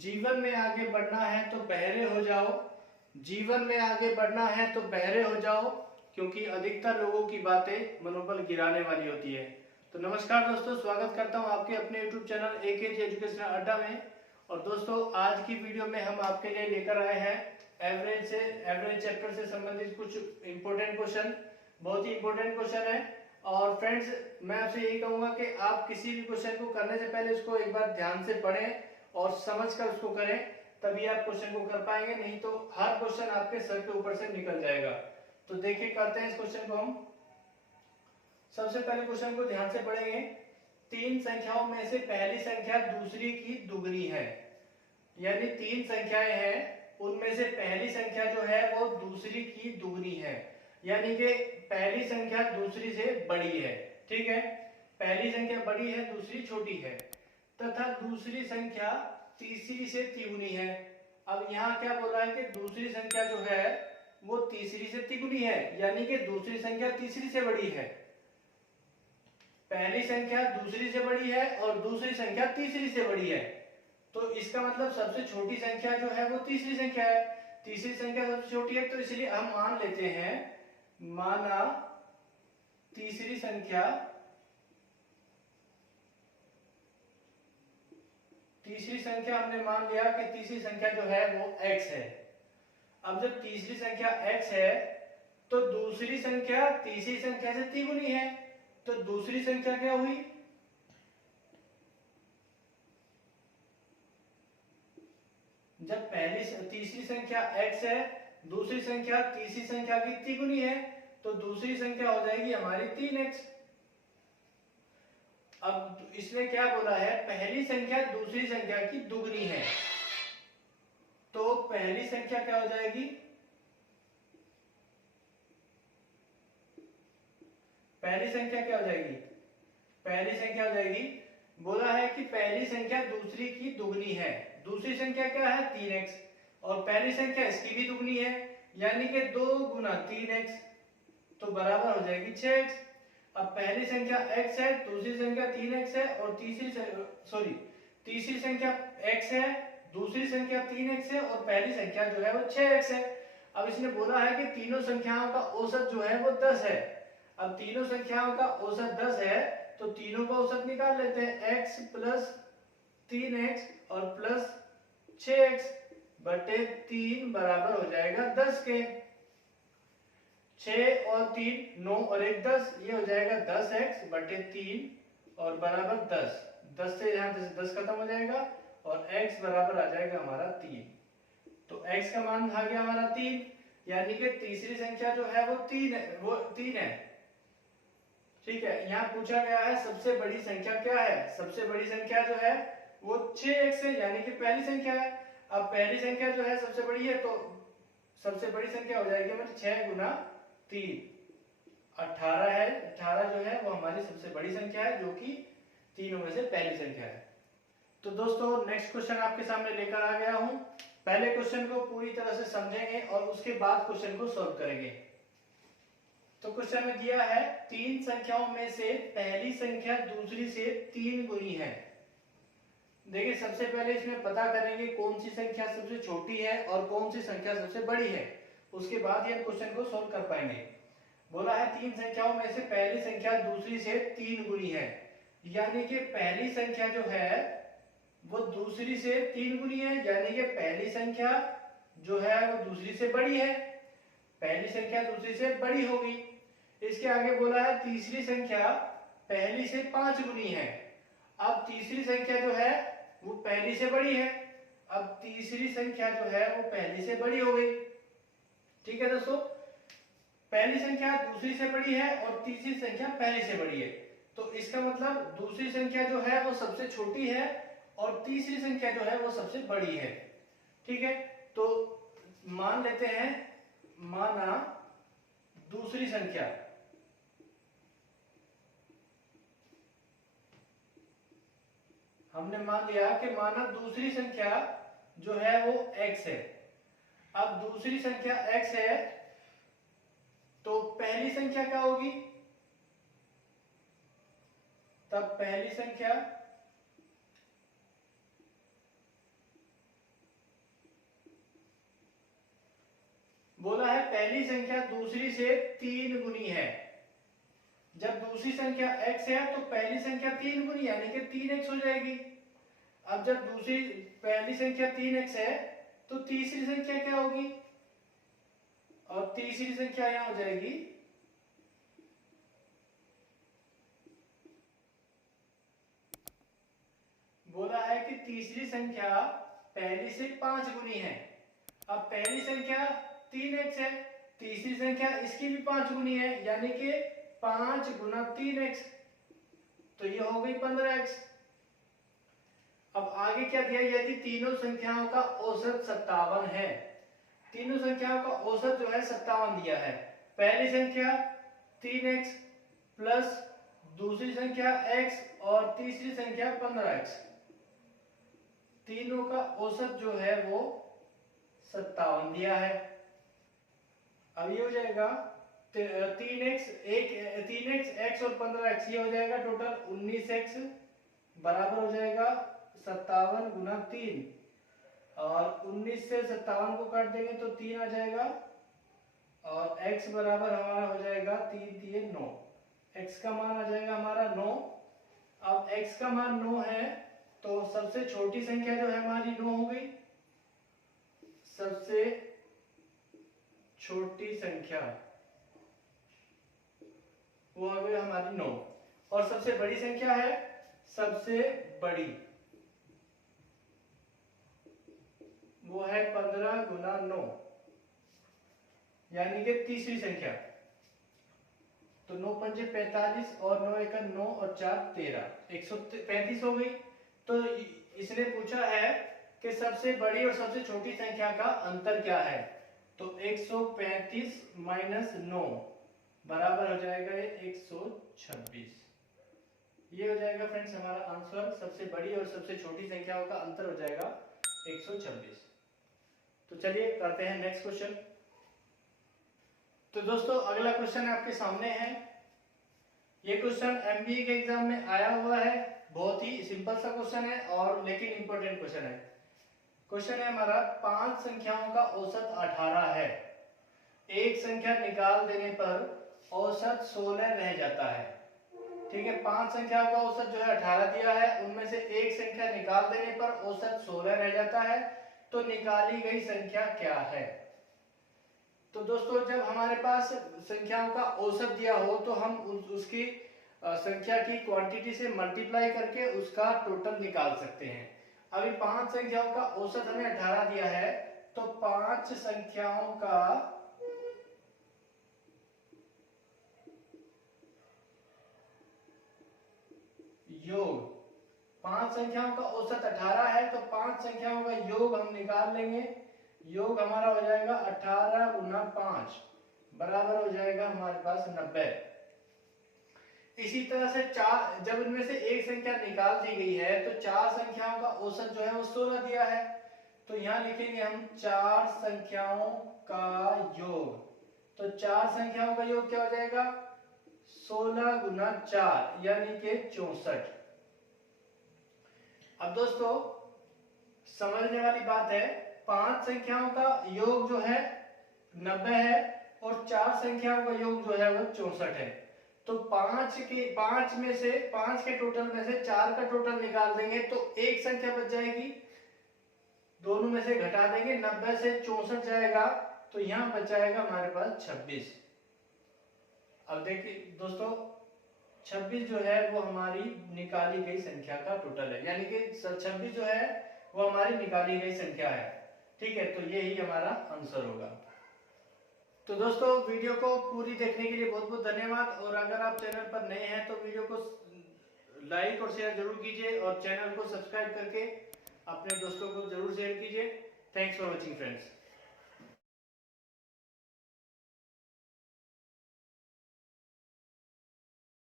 जीवन में आगे बढ़ना है तो बहरे हो जाओ, जीवन में आगे बढ़ना है तो बहरे हो जाओ, क्योंकि अधिकतर लोगों की बातें मनोबल गिराने वाली होती है। तो नमस्कार दोस्तों, स्वागत करता हूं आपके अपने YouTube चैनल एकेजी एजुकेशनल अड्डा में। और दोस्तों, आज की वीडियो में हम आपके लिए लेकर आए हैं एवरेज चैप्टर से संबंधित कुछ इंपॉर्टेंट क्वेश्चन। बहुत ही इंपॉर्टेंट क्वेश्चन है। और फ्रेंड्स, मैं आपसे यही कहूंगा कि आप किसी भी क्वेश्चन को करने से पहले उसको एक बार ध्यान से पढ़ें और समझकर उसको करें, तभी आप क्वेश्चन को कर पाएंगे, नहीं तो हर क्वेश्चन आपके सर के ऊपर से निकल जाएगा। तो देखिए, करते हैं इस क्वेश्चन को हम। सबसे पहले क्वेश्चन को ध्यान से पढ़ेंगे। तीन संख्याओं में से पहली संख्या दूसरी की दुगनी है, यानी तीन संख्याएं हैं, उनमें से पहली संख्या जो है वो दूसरी की दुगनी है, यानी कि पहली संख्या दूसरी से बड़ी है। ठीक है, पहली संख्या बड़ी है, दूसरी छोटी है, तथा दूसरी संख्या तीसरी से तिगुनी है। अब यहाँ क्या बोला है कि दूसरी संख्या जो है वो तीसरी से तिगुनी है, यानी कि दूसरी संख्या तीसरी से बड़ी है। पहली संख्या दूसरी से बड़ी है और दूसरी संख्या तीसरी से बड़ी है, तो इसका मतलब सबसे छोटी संख्या जो है वो तीसरी संख्या है। तीसरी संख्या सबसे छोटी है, तो इसलिए हम मान लेते हैं, माना तीसरी संख्या हमने मान लिया कि तीसरी संख्या जो है वो x है। अब जब तीसरी संख्या x है तो दूसरी संख्या तीसरी संख्या से तिगुनी है, तो दूसरी संख्या क्या हुई? जब तीसरी संख्या x है, दूसरी संख्या तीसरी संख्या की तिगुनी है, तो दूसरी संख्या हो जाएगी हमारी 3x। अब इसमें क्या बोला है? पहली संख्या दूसरी संख्या की दुगनी है, तो पहली संख्या क्या हो जाएगी? पहली संख्या क्या हो जाएगी? पहली संख्या हो जाएगी, बोला है कि पहली संख्या दूसरी की दुगनी है। दूसरी संख्या क्या है? 3x, और पहली संख्या इसकी भी दुगनी है, यानी कि 2 गुना 3x, तो बराबर हो जाएगी 6x। अब पहली संख्या x है, दूसरी संख्या 3x है, और तीसरी संख्या x है, दूसरी संख्या 3x है, और पहली संख्या जो है वो 6x है। अब इसने बोला है कि तीनों संख्याओं का औसत जो है वो 10 है। अब तीनों संख्याओं का औसत 10 है, तो तीनों का औसत निकाल लेते हैं। x प्लस 3x और प्लस 6x बटे 3 बराबर हो जाएगा 10 के। 6 और 3 9 और 1 10, ये हो जाएगा 10x बटे 3 और बराबर 10। 10 से यहाँ 10 खत्म हो जाएगा और x बराबर आ जाएगा हमारा 3। तो x का मान आ गया हमारा 3, यानी कि तीसरी संख्या जो है वो 3 है। ठीक है, यहाँ पूछा गया है सबसे बड़ी संख्या क्या है? सबसे बड़ी संख्या जो है वो 6x है, यानी कि पहली संख्या है। अब पहली संख्या जो है सबसे बड़ी है, तो सबसे बड़ी संख्या हो जाएगी हमारी 6 गुना 3, 18 है। 18 जो है वो हमारी सबसे बड़ी संख्या है, जो कि तीनों में से पहली संख्या है। तो दोस्तों, नेक्स्ट क्वेश्चन आपके सामने लेकर आ गया हूं। पहले क्वेश्चन को पूरी तरह से समझेंगे और उसके बाद क्वेश्चन को सॉल्व करेंगे। तो क्वेश्चन में दिया है, तीन संख्याओं में से पहली संख्या दूसरी से 3 गुनी है। देखिए, सबसे पहले इसमें पता करेंगे कौन सी संख्या सबसे छोटी है और कौन सी संख्या सबसे बड़ी है, उसके बाद ही हम क्वेश्चन को सॉल्व कर पाएंगे। बोला है तीन संख्याओं में से पहली संख्या दूसरी से 3 गुनी है, यानी कि पहली संख्या जो है वो दूसरी से 3 गुनी है, यानी कि पहली संख्या जो है वो दूसरी से बड़ी है। पहली संख्या दूसरी से बड़ी होगी। इसके आगे बोला है तीसरी संख्या पहली से 5 गुनी है। अब तीसरी संख्या जो है वो पहली से बड़ी है। अब तीसरी संख्या जो है वो पहली से बड़ी हो गई। ठीक है दोस्तों, पहली संख्या दूसरी से बड़ी है और तीसरी संख्या पहली से बड़ी है, तो इसका मतलब दूसरी संख्या जो है वो सबसे छोटी है और तीसरी संख्या जो है वो सबसे बड़ी है। ठीक है, तो मान लेते हैं, माना दूसरी संख्या हमने मान लिया कि माना दूसरी संख्या जो है वो x है। अब दूसरी संख्या x है, तो पहली संख्या क्या होगी? तब पहली संख्या पहली संख्या दूसरी से 3 गुनी है। जब दूसरी संख्या x है तो पहली संख्या 3 गुनी यानी कि 3x हो जाएगी। अब जब पहली संख्या 3x है तो तीसरी संख्या क्या होगी, और तीसरी संख्या यहां हो जाएगी बोला है कि तीसरी संख्या पहली से 5 गुनी है। अब पहली संख्या 3x है, तीसरी संख्या इसकी भी 5 गुनी है यानी कि 5 गुना 3x, तो ये हो गई 15x। अब आगे क्या दिया, यदि तीनों संख्याओं का औसत 57 है, तीनों संख्याओं का औसत जो है 57 दिया है। पहली संख्या 3x प्लस दूसरी संख्या x और तीसरी संख्या 15x, तीनों का औसत जो है वो 57 दिया है। अब ये हो जाएगा 3x x और 15x, ये हो जाएगा टोटल 19x बराबर हो जाएगा 57 गुना 3, और 19 से 57 को काट देंगे तो 3 आ जाएगा, और x बराबर हमारा हो जाएगा 3 3 9, x का मान आ जाएगा हमारा 9। अब x का मान 9 है तो सबसे छोटी संख्या जो है हमारी 9 हो गई, सबसे छोटी संख्या वो हो गई हमारी 9, और सबसे बड़ी संख्या है, सबसे बड़ी वो है 15 गुना 9 यानी कि तीसरी संख्या। तो 9 पंजे 45 और 9 एक 9 और 4 13, 135 हो गई। तो इसने पूछा है कि सबसे बड़ी और सबसे छोटी संख्या का अंतर क्या है, तो 135 माइनस 9 बराबर हो जाएगा 126। ये हो जाएगा फ्रेंड्स हमारा आंसर, सबसे बड़ी और सबसे छोटी संख्याओं का अंतर हो जाएगा 126। तो चलिए करते हैं नेक्स्ट क्वेश्चन। तो दोस्तों अगला क्वेश्चन आपके सामने है। ये क्वेश्चन एमबीए के एग्जाम में आया हुआ है, बहुत ही सिंपल सा क्वेश्चन है और लेकिन इंपॉर्टेंट क्वेश्चन है। क्वेश्चन है हमारा 5 संख्याओं का औसत 18 है, एक संख्या निकाल देने पर औसत 16 रह जाता है। ठीक है, 5 संख्याओं का औसत जो है 18 दिया है, उनमें से एक संख्या निकाल देने पर औसत 16 रह जाता है, तो निकाली गई संख्या क्या है। तो दोस्तों जब हमारे पास संख्याओं का औसत दिया हो तो हम उसकी संख्या की क्वांटिटी से मल्टीप्लाई करके उसका टोटल निकाल सकते हैं। अभी 5 संख्याओं का औसत हमें 18 दिया है, तो 5 संख्याओं का योग, 5 संख्याओं का औसत 18 है तो 5 संख्याओं का योग हम निकाल लेंगे। योग हमारा हो जाएगा 18 गुना 5 बराबर हो जाएगा हमारे पास 90। इसी तरह से जब इनमें से एक संख्या निकाल दी गई है तो 4 संख्याओं का औसत जो है वो 16 दिया है, तो यहां लिखेंगे हम 4 संख्याओं का योग। तो 4 संख्याओं का योग क्या हो जाएगा 16 गुना 4 यानी कि 64। अब दोस्तों समझने वाली बात है, 5 संख्याओं का योग जो है 90 है और 4 संख्याओं का योग जो है वो 64 है। तो 5 के टोटल में से 4 का टोटल निकाल देंगे तो एक संख्या बच जाएगी, दोनों में से घटा देंगे, 90 से 64 जाएगा तो यहां बच जाएगा हमारे पास 26। अब देखिए दोस्तों 26 जो है वो हमारी निकाली गई संख्या का टोटल है, यानी कि 26 जो है वो हमारी निकाली गई संख्या है। ठीक है, तो यही हमारा आंसर होगा। तो दोस्तों वीडियो को पूरी देखने के लिए बहुत बहुत धन्यवाद, और अगर आप चैनल पर नए हैं तो वीडियो को लाइक और शेयर जरूर कीजिए और चैनल को सब्सक्राइब करके अपने दोस्तों को जरूर शेयर कीजिए। Thanks for watching friends.